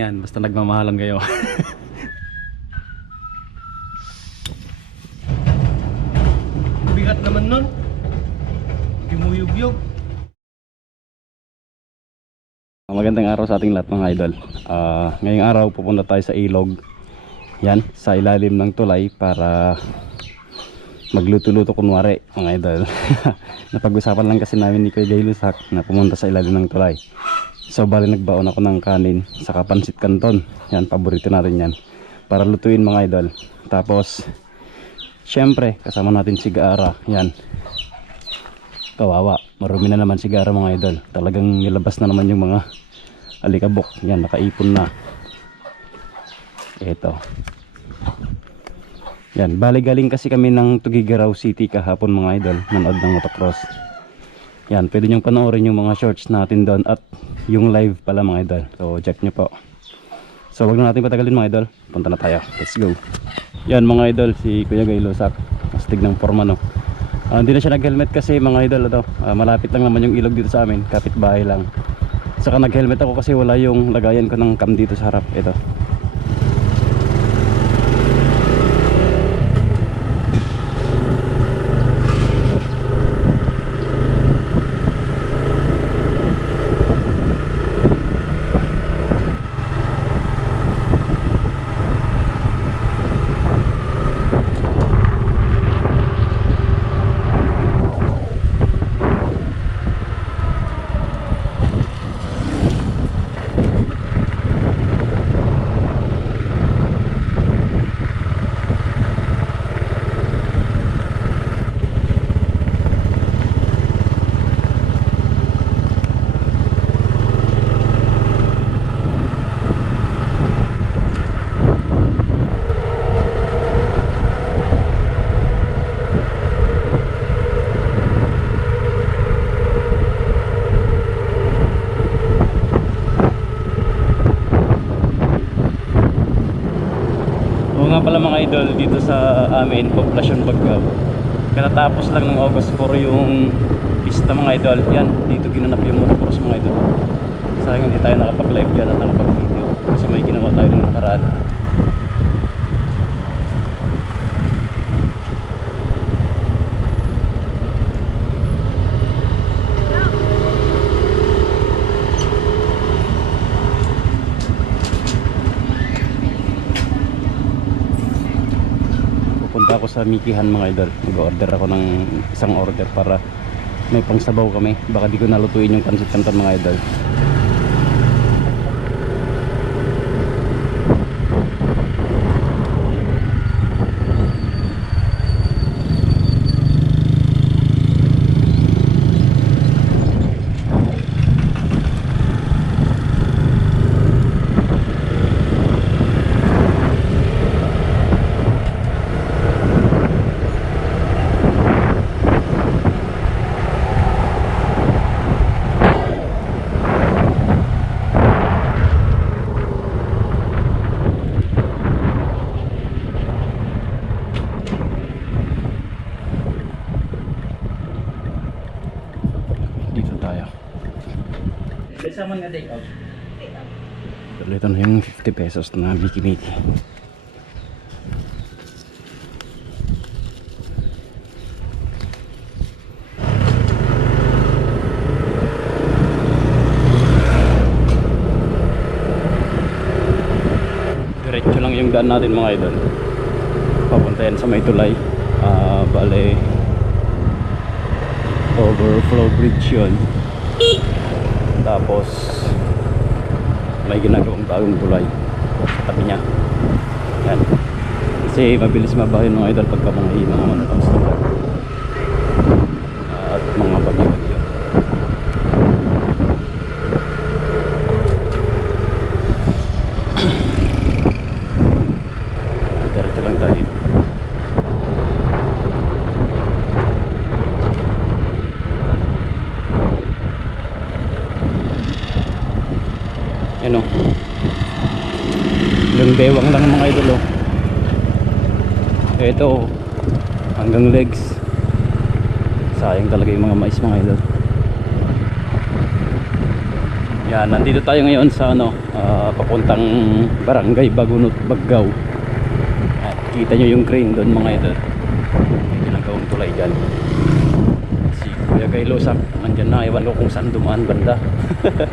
yan, basta nagmamahalan kayo. Bigat naman nun. Gimuyugyog. Magandang araw sa ating lahat mga idol. Ah, ngayong araw pupunta tayo sa ilog. Yan, sa ilalim ng tulay para magluto-luto kunwari mga idol. Napag-usapan lang kasi namin ni Kuya Jay Lusak na pumunta sa ilalim ng tulay. So bali nagbaon ako ng kanin sa kapansit canton. Yan, paborito natin yan. Para lutuin mga idol. Tapos, syempre, kasama natin si Gaara. Yan, kawawa marumi na naman sigara mga idol talagang nilabas na naman yung mga alikabok yan nakaipon na eto yan bali galing kasi kami ng Tugigaraw City kahapon mga idol nanood ng motocross yan pwede nyong panoorin yung mga shorts natin doon at yung live pala mga idol so check nyo po so wag na natin patagalin mga idol punta na tayo let's go yan mga idol si Kuya Gay Lusak mastig ng forma no Ah, hindi na siya nag-helmet kasi mga idol ito. Ah, malapit lang naman yung ilog dito sa amin, kapitbahay lang. Saka nag-helmet ako kasi wala yung lagayan ko ng cam dito sa harap. Ito. Pala mga idol dito sa amin, Poblacion Bagao. Katatapos lang ng August 4 yung pista mga idol. Yan, dito ginanap yung motocross mga idol. Sayang hindi tayo nakapag-live dyan at nakapag-video. Kasi may ginawa tayo ng nakaraan. Pupunta ako sa Mikihan mga idol. Mag-order ako ng isang order para may pangsabaw kami. Baka di ko nalutuin yung pansit canton mga idol. Dito tayo. Kasama nga take out. Ito na yung 50 pesos na Miki Miki. Diretso lang yung daan natin mga idol. Papunta yan sa may tulay. Ah, bale overflow bridge yun. Tapos may ginagawang bagong tulay sa tabi niya. Yan. Kasi mabilis mabaho yun mga idol pagka mga mga manonood sa tulay. At mga bagyo-bagyo. Diretso lang tayo dito. Yan o. Ilang bewang lang mga idol o. Ito o. Hanggang legs. Sayang talaga yung mga mais mga idol. Yan, nandito tayo ngayon sa ano, ah, papuntang Barangay Bagunot, Baggaw. At kita nyo yung crane doon mga idol. May ginagawang tulay dyan. Si Kuya Gay Losak, nandyan na. Ewan ko kung saan dumaan banda.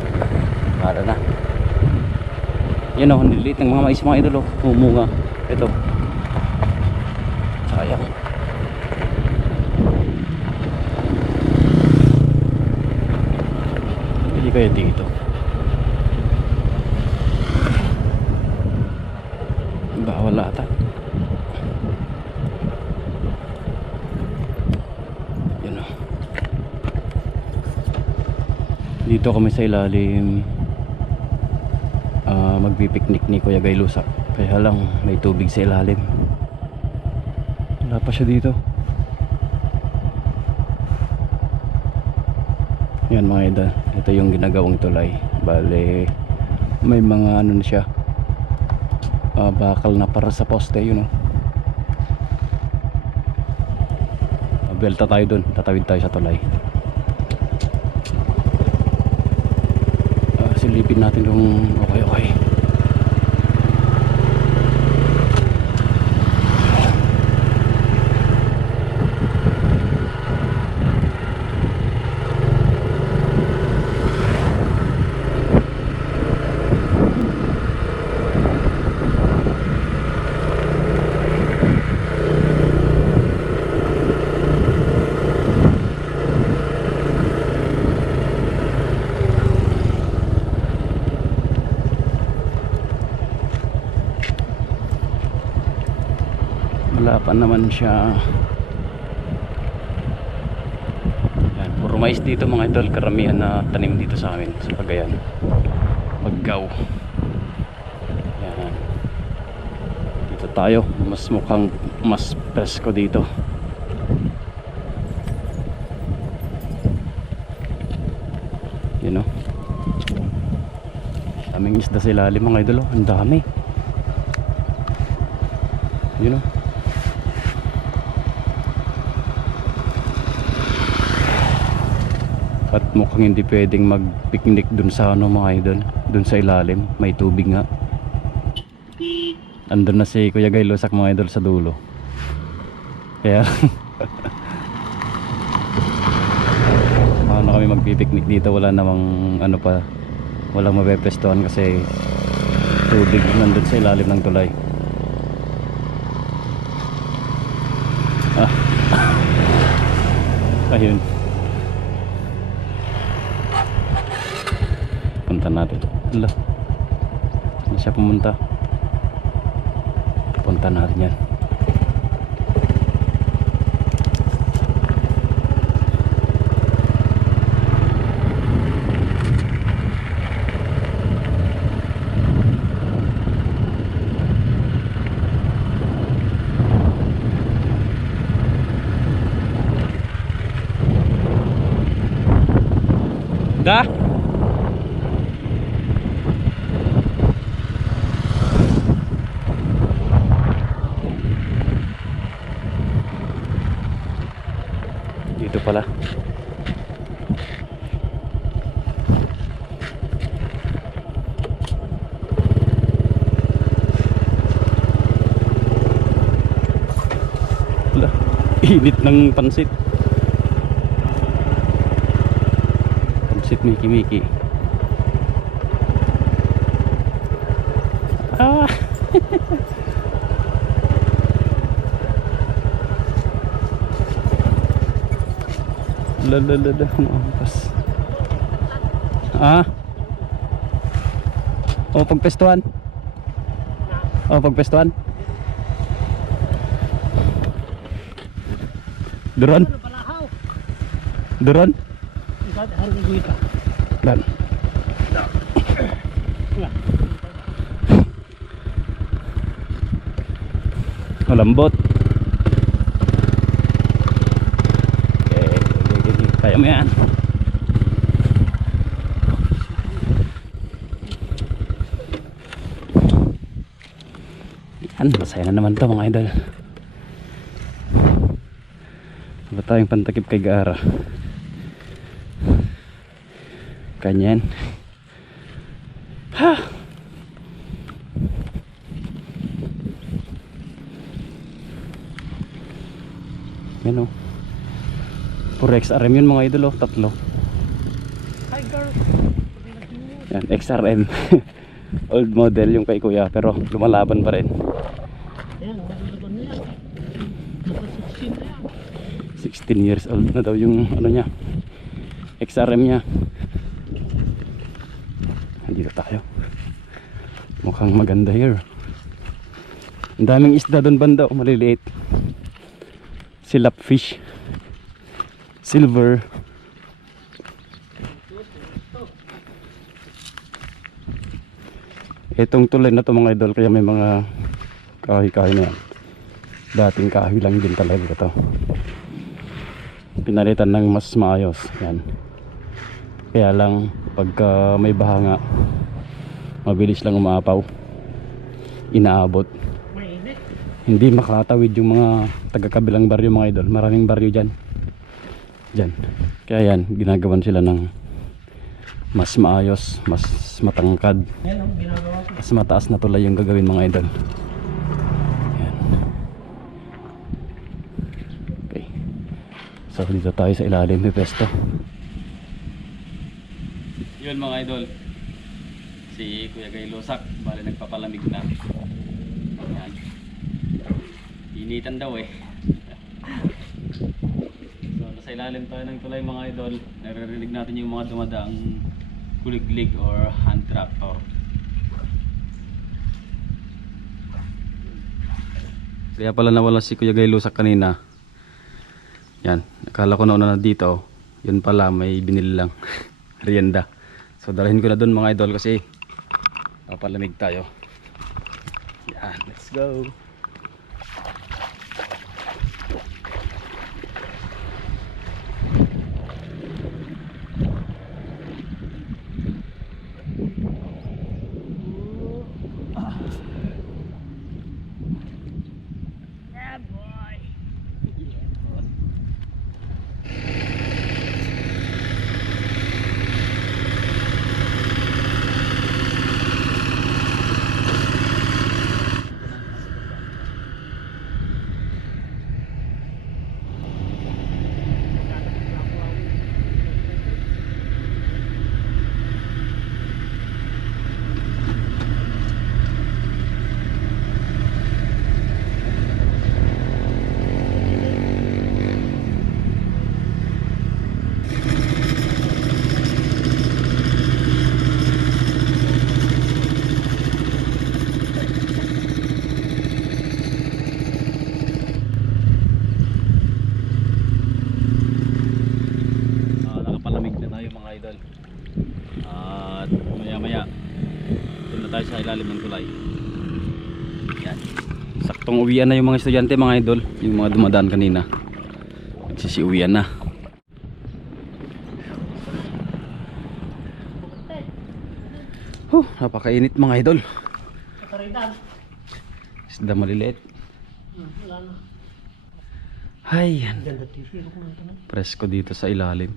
Para na. Yan o, nililit ng mga mais mga idol. Oh. Humunga. Ito. Sayang. Hindi kaya dito. Bawal ata. Yan o. Dito kami sa ilalim ah magpipiknik ni Kuya Gaylusak. Kaya lang may tubig sa ilalim. Wala pa siya dito. Yan mga idol. Ito yung ginagawang tulay. Bale, may mga ano na siya. ah, bakal na para sa poste, yun oh. Ah, Belta tayo dun. Tatawid tayo sa tulay. Ah, silipin natin kung okay okay. Pa naman siya. Yan, puro mais dito mga idol. Karamihan na tanim dito sa amin sa Cagayan Maggaw yan dito tayo. Mas mukhang mas presko dito. Yun o daming isda sa ilalim mga idol oh. ang dami. Yun o mukhang hindi pwedeng mag-picnic dun sa ano mga idol. Dun sa ilalim. May tubig nga. Andun na si Kuya Gay Losak mga idol sa dulo. Kaya paano kami magpipiknik dito wala namang ano pa walang mapepestuhan kasi tubig nandun sa ilalim ng tulay ah. ayun punta natin ala. Saan siya pumunta. Punta natin yan. Da? Dito pala. Wala. Init ng pansit. Pansit Miki Miki. Ah. Lalalala, maampas. Ah. O pagpestuhan. O pagpestuhan. Duron. Duron. Dan. Malambot. Okay, okay, Kaya mo yan. Yan, masaya na naman to mga idol. Wala tayong pantakip kay Gaara. Kanyan. Yan o. Puro XRM yun mga idol o. Tatlo. Hi girl. Yan, XRM. Old model yung kay kuya pero lumalaban pa rin. Ayan, malulugon na yan. Naka 16 na yan. 16 years old na daw yung ano niya. XRM niya. Andito tayo. Mukhang maganda here. Ang daming isda doon banda o maliliit. Silap fish. Silver. Itong tulay na to mga idol kaya may mga kahoy-kahoy na yan. Dating kahoy lang din talaga ito. Pinalitan ng mas maayos. Yan. Kaya lang pagka may baha nga mabilis lang umaapaw. Inaabot. Hindi makatawid yung mga taga-kabilang baryo mga idol. Maraming baryo dyan. Dyan. Kaya yan, ginagawan sila ng mas maayos, mas matangkad, Yan ang ginagawa ko. mas mataas na tulay yung gagawin mga idol. Yan. Okay. So dito tayo sa ilalim ng pesto. Yun mga idol. Si Kuya Gay Lusak, bali nagpapalamig na. Yan. Initan daw eh. Nasa ilalim tayo ng tulay mga idol. Naririnig natin yung mga dumadaang kuliglig or hand tractor. Kaya pala nawala si Kuya Gay Lusak kanina. Yan, akala ko nauna na dito. Yun pala, may binili lang. Rienda. So dalhin ko na doon mga idol kasi papalamig tayo. Yan, let's go. Yeah, boy. Ah, nakapalamig na tayo mga idol. At maya maya doon na tayo sa ilalim ng tulay. Yan. Saktong uwian na yung mga estudyante mga idol, yung mga dumadaan kanina. Nagsisiuwian na. Huh, napakainit mga idol. Isda maliliit. Wala na. Ay, yan. Ganda tissue. Kung ano? Presko dito sa ilalim.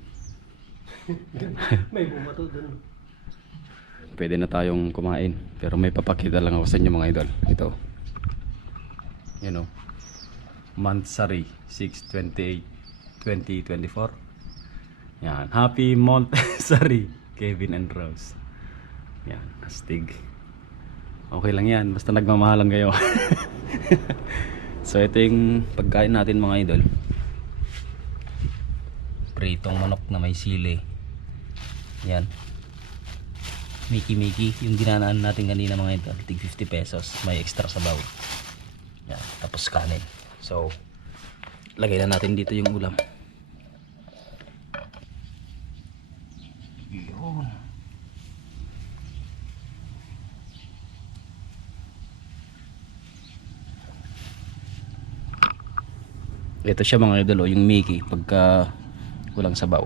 May bumato dun. Pwede na tayong kumain. Pero may papakita lang ako sa inyo mga idol. Ito. You know. Mansari 628 2024. Yan. Happy Montsari Kevin and Rose. Yan. Astig. Okay lang yan. Basta nagmamahalan kayo. so ito yung pagkain natin mga idol. Pritong manok na may sili. Yan. Miki Miki, yung ginanaan natin kanina mga ito, tig 50 pesos, may extra sabaw. Yan, tapos kanin. So, lagay na natin dito yung ulam. Yun. Ito siya mga idol, oh, yung Mickey pagka walang sabaw.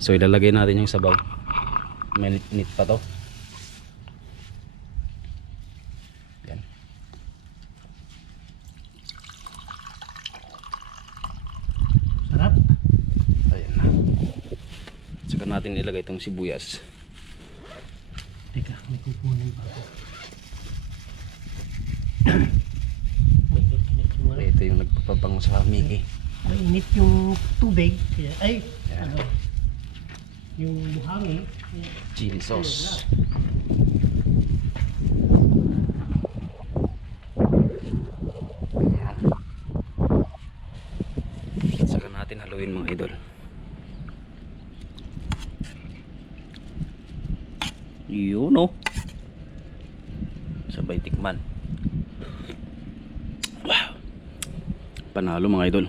So ilalagay natin yung sabaw. Minute pa to. Yan. Sarap. Ayan na. Saka natin ilagay itong sibuyas. Teka, may kukunin pa ako. Ano. Ito yung nagpapabango sa Mickey. Mainit yung tubig. Ay, Yan. ano, yung buhangin. Chili sauce. Yan. Saka natin haluin mga idol. Yun oh. Sabay tikman. Wow. Panalo mga idol.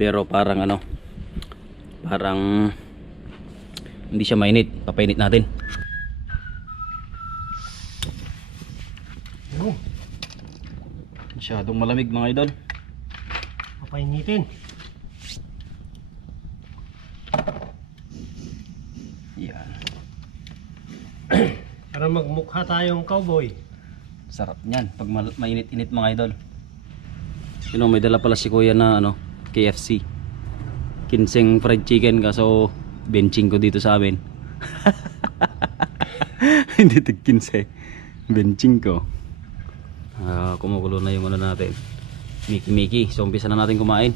Pero parang ano, parang hindi siya mainit. Papainit natin. Ano, Masyadong malamig mga idol. papainitin. Yan. Para magmukha tayong cowboy. Sarap niyan pag mainit-init mga idol. You know, may dala pala si kuya na ano, KFC. Kinseng fried chicken kaso benching ko dito sa amin. Hindi tig kinse. Benching ko. Ah, kumukulo na yung ano natin. Miki Miki. So umpisa na natin kumain.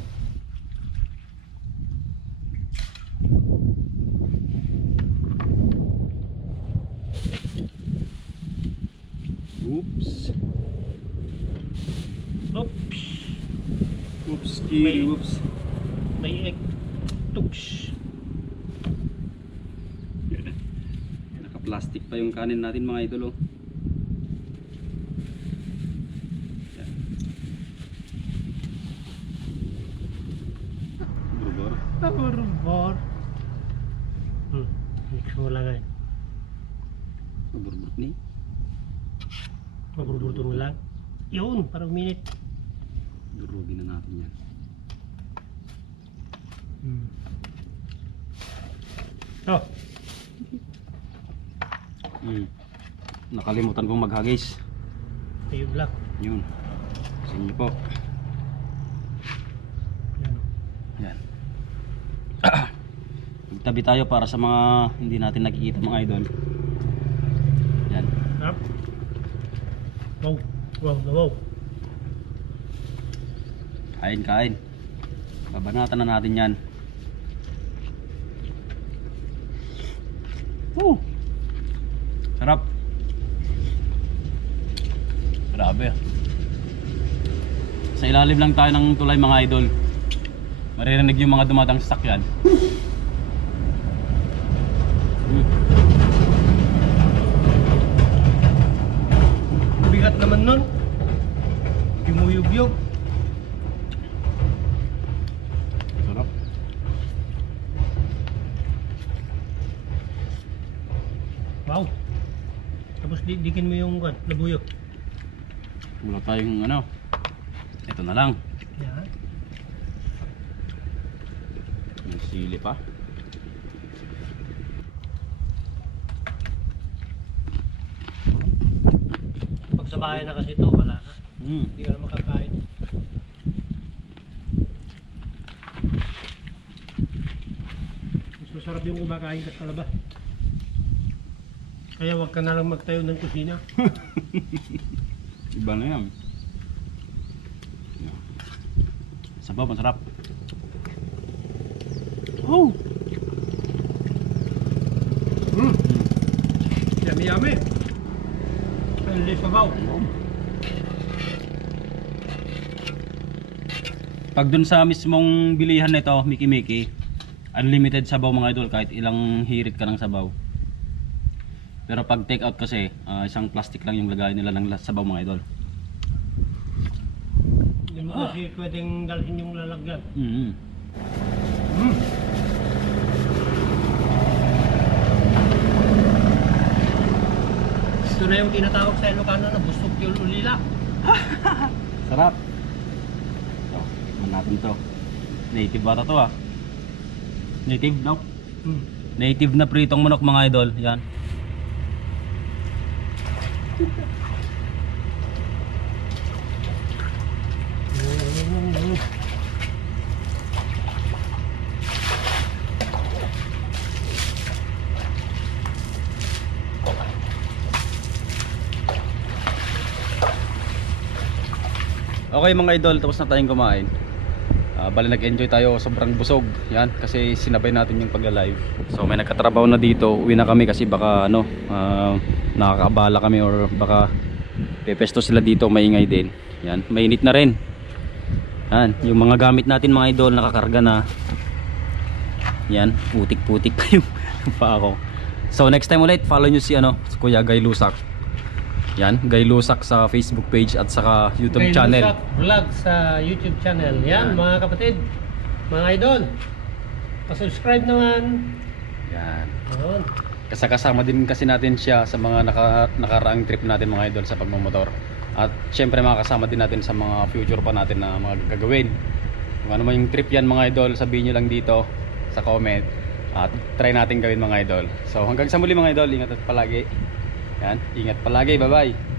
Oops. Oops! Oops, oops. Pa yung kanin natin mga idol oh. Naburbor. Hmm. Mo lang eh. Burger ni. Maburbur mo lang. Yun, parang minute. Durugin na natin yan. Hmm. Oh, Mm. Nakalimutan kong maghagis. ayun lang. Yun. Sa inyo po. Yan. Yan. Magtabi tayo para sa mga hindi natin nakikita mga idol. Yan. Up. Wow. Wow, wow. Kain, kain. Babanatan na natin yan. Oh. Sarap. Grabe. Sa ilalim lang tayo ng tulay mga idol. Maririnig yung mga dumadang sasakyan. Mm. Bigat naman nun. Gimuyugyog. Sarap. Wow. Tapos di dikin mo yung kan, labuyo. Wala tayong ano. Ito na lang. Yan. May sili pa. Pag sa bahay na kasi ito, wala na. Mm. Hindi ka na makakain. Mas masarap yung kumakain ka sa labas. Kaya wag ka na lang magtayo ng kusina. Iba na yan. Yan. Sabaw, masarap. Oh! Hmm. Yummy yummy. Friendly sabaw. Pag dun sa mismong bilihan nito, Miki Miki, unlimited sabaw mga idol, kahit ilang hirit ka ng sabaw. Pero pag take out kasi, ah, isang plastic lang yung lagay nila ng sabaw mga idol. Hindi mo kasi pwedeng dalhin yung lalagyan. Mm Hmm. Ito na yung tinatawag sa Ilocano na busog yung ulila. Sarap! So, tikman natin to. Native bata to ah. Native, no? Hmm. Native na pritong manok mga idol. Yan. Okay mga idol, tapos na tayong kumain. Ah, uh, bali nag-enjoy tayo, sobrang busog. Yan, kasi sinabay natin yung pagla-live. So may nagkatrabaho na dito, uwi na kami kasi baka ano, uh, nakakaabala kami or baka pepesto sila dito, maingay din. Yan, mainit na rin. Yan, yung mga gamit natin mga idol nakakarga na. Yan, putik-putik pa yung pa ako. So next time ulit, follow nyo si ano, si Kuya Guy Lusak. Yan, Guy Lusak sa Facebook page at saka YouTube Kay channel. Lusak Vlog sa YouTube channel. Yan. Yan, mga kapatid, mga idol. Pa-subscribe naman. Yan. Yun. Kasakasama din kasi natin siya sa mga naka, nakaraang trip natin mga idol sa pagmamotor. At syempre makakasama din natin sa mga future pa natin na mga gagawin. Kung ano man yung trip yan mga idol, sabihin nyo lang dito sa comment. At try natin gawin mga idol. So hanggang sa muli mga idol, ingat at palagi. Yan, ingat palagi. Bye bye.